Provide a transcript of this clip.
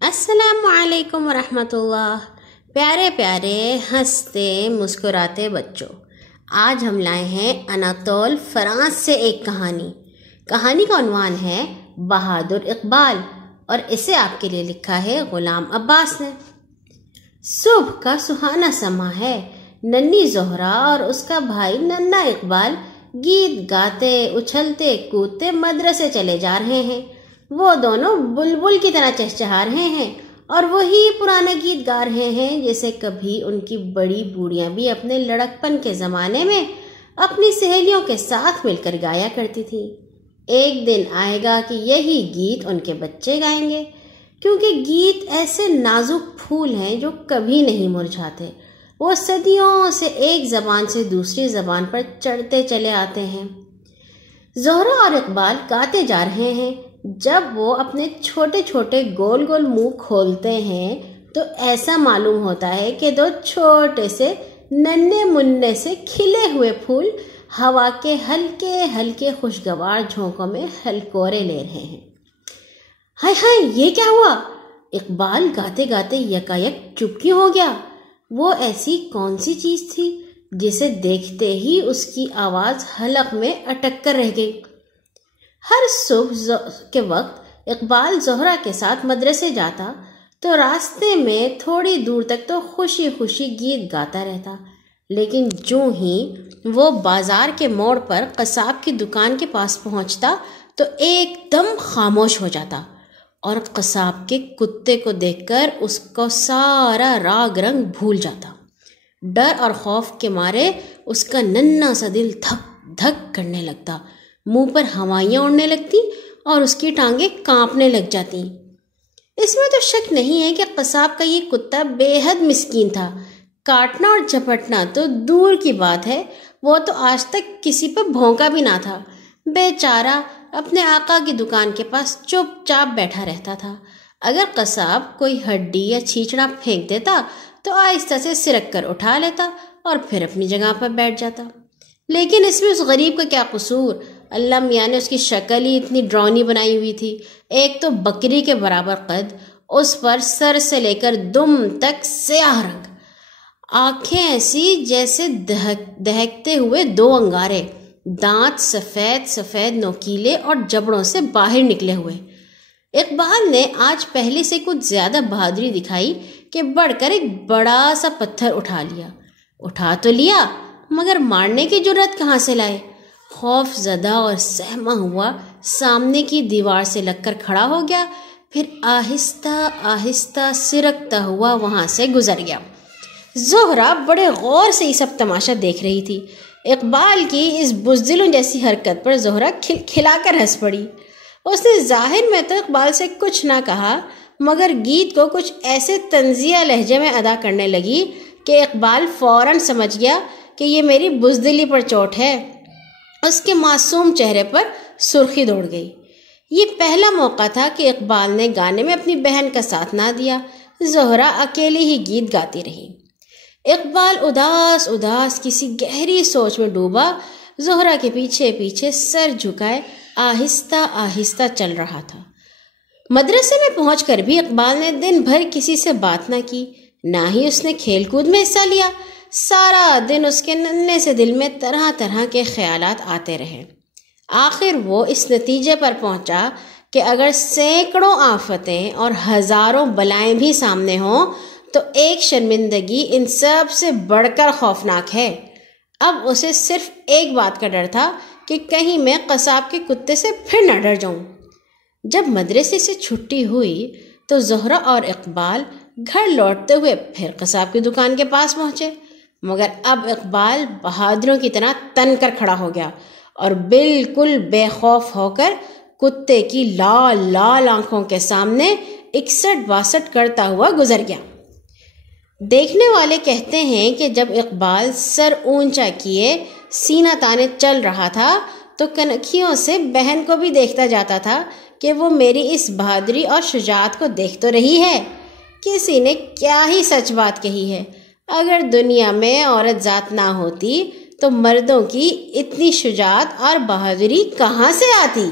السلام علیکم ورحمۃ اللہ۔ پیارے پیارے ہنستے مسکراتے بچوں، آج ہم لائے ہیں اناتول فرانس سے ایک کہانی کا عنوان ہے بہادر اقبال، اور اسے آپ کے لیے لکھا ہے غلام عباس نے۔ صبح کا سہانا سما ہے، ننھی زہرا اور اس کا بھائی ننھا اقبال گیت گاتے اچھلتے کودتے مدرسے چلے جا رہے ہیں۔ وہ دونوں بلبل کی طرح چہچہا رہے ہیں اور وہی پرانا گیت گا رہے ہیں جیسے کبھی ان کی بڑی بوڑھیاں بھی اپنے لڑکپن کے زمانے میں اپنی سہیلیوں کے ساتھ مل کر گایا کرتی تھی۔ ایک دن آئے گا کہ یہی گیت ان کے بچے گائیں گے، کیونکہ گیت ایسے نازک پھول ہیں جو کبھی نہیں مرجھاتے۔ وہ صدیوں سے ایک زبان سے دوسری زبان پر چڑھتے چلے آتے ہیں۔ زہرا اور اقبال گاتے جا رہے ہیں۔ جب وہ اپنے چھوٹے چھوٹے گول گول منہ کھولتے ہیں تو ایسا معلوم ہوتا ہے کہ دو چھوٹے سے ننھے منھے سے کھلے ہوئے پھول ہوا کے ہلکے ہلکے خوشگوار جھونکوں میں ہلکورے لے رہے ہیں۔ ہائے ہائے، یہ کیا ہوا؟ اقبال گاتے گاتے یکایک چپ کیوں ہو گیا؟ وہ ایسی کون سی چیز تھی جسے دیکھتے ہی اس کی آواز حلق میں اٹک کر رہ گئی؟ ہر صبح کے وقت اقبال زہرا کے ساتھ مدرسے جاتا تو راستے میں تھوڑی دور تک تو خوشی خوشی گیت گاتا رہتا، لیکن جوں ہی وہ بازار کے موڑ پر قصاب کی دکان کے پاس پہنچتا تو ایک دم خاموش ہو جاتا اور قصاب کے کتے کو دیکھ کر اس کو سارا راگ رنگ بھول جاتا۔ ڈر اور خوف کے مارے اس کا ننھا سا دل دھک دھک کرنے لگتا، منہ پر ہوائیاں اڑنے لگتی اور اس کی ٹانگیں کانپنے لگ جاتی۔ اس میں تو شک نہیں ہے کہ قصاب کا یہ کتا بے حد مسکین تھا۔ کاٹنا اور جھپٹنا تو دور کی بات ہے، وہ تو آج تک کسی پر بھونکا بھی نہ تھا۔ بیچارہ اپنے آقا کی دکان کے پاس چپ چاپ بیٹھا رہتا تھا۔ اگر قصاب کوئی ہڈی یا چھیچڑا پھینک دیتا تو آہستہ سے سرک کر اٹھا لیتا اور پھر اپنی جگہ پر بیٹھ جاتا۔ لیکن اس میں اس غریب کا کیا قصور؟ اللہ میاں نے اس کی شکل ہی اتنی ڈرونی بنائی ہوئی تھی۔ ایک تو بکری کے برابر قد، اس پر سر سے لے کر دم تک سیاہ رنگ، آنکھیں ایسی جیسے دہکتے ہوئے دو انگارے، دانت سفید سفید نوکیلے اور جبڑوں سے باہر نکلے ہوئے۔ اقبال نے آج پہلے سے کچھ زیادہ بہادری دکھائی کہ بڑھ کر ایک بڑا سا پتھر اٹھا تو لیا، مگر مارنے کی جرأت کہاں سے لائے؟ خوف زدہ اور سہما ہوا سامنے کی دیوار سے لگ کر کھڑا ہو گیا، پھر آہستہ آہستہ سرکتا ہوا وہاں سے گزر گیا۔ زہرا بڑے غور سے یہ سب تماشا دیکھ رہی تھی۔ اقبال کی اس بزدلوں جیسی حرکت پر زہرا کھلا کر ہنس پڑی۔ اس نے ظاہر میں تو اقبال سے کچھ نہ کہا، مگر گیت کو کچھ ایسے طنزیہ لہجے میں ادا کرنے لگی کہ اقبال فوراً سمجھ گیا کہ یہ میری بزدلی پر چوٹ ہے۔ اس کے معصوم چہرے پر سرخی دوڑ گئی۔ یہ پہلا موقع تھا کہ اقبال نے گانے میں اپنی بہن کا ساتھ نہ دیا۔ زہرا اکیلی ہی گیت گاتی رہی۔ اقبال اداس اداس کسی گہری سوچ میں ڈوبا، زہرا کے پیچھے پیچھے سر جھکائے آہستہ آہستہ چل رہا تھا۔ مدرسے میں پہنچ کر بھی اقبال نے دن بھر کسی سے بات نہ کی، نہ ہی اس نے کھیل کود میں حصہ لیا۔ سارا دن اس کے ننھے سے دل میں طرح طرح کے خیالات آتے رہے۔ آخر وہ اس نتیجے پر پہنچا کہ اگر سینکڑوں آفتیں اور ہزاروں بلائیں بھی سامنے ہوں تو ایک شرمندگی ان سب سے بڑھ کر خوفناک ہے۔ اب اسے صرف ایک بات کا ڈر تھا کہ کہیں میں قصاب کے کتے سے پھر نہ ڈر جاؤں۔ جب مدرسے سے چھٹی ہوئی تو زہرا اور اقبال گھر لوٹتے ہوئے پھر قصاب کی دکان کے پاس پہنچے، مگر اب اقبال بہادروں کی طرح تن کر کھڑا ہو گیا اور بالکل بے خوف ہو کر کتے کی لال لال آنکھوں کے سامنے 61-62 کرتا ہوا گزر گیا۔ دیکھنے والے کہتے ہیں کہ جب اقبال سر اونچا کیے سینہ تانے چل رہا تھا تو کنکھیوں سے بہن کو بھی دیکھتا جاتا تھا کہ وہ میری اس بہادری اور شجاعت کو دیکھ تو رہی ہے۔ کسی نے کیا ہی سچ بات کہی ہے، اگر دنیا میں عورت ذات نہ ہوتی تو مردوں کی اتنی شجاعت اور بہادری کہاں سے آتی؟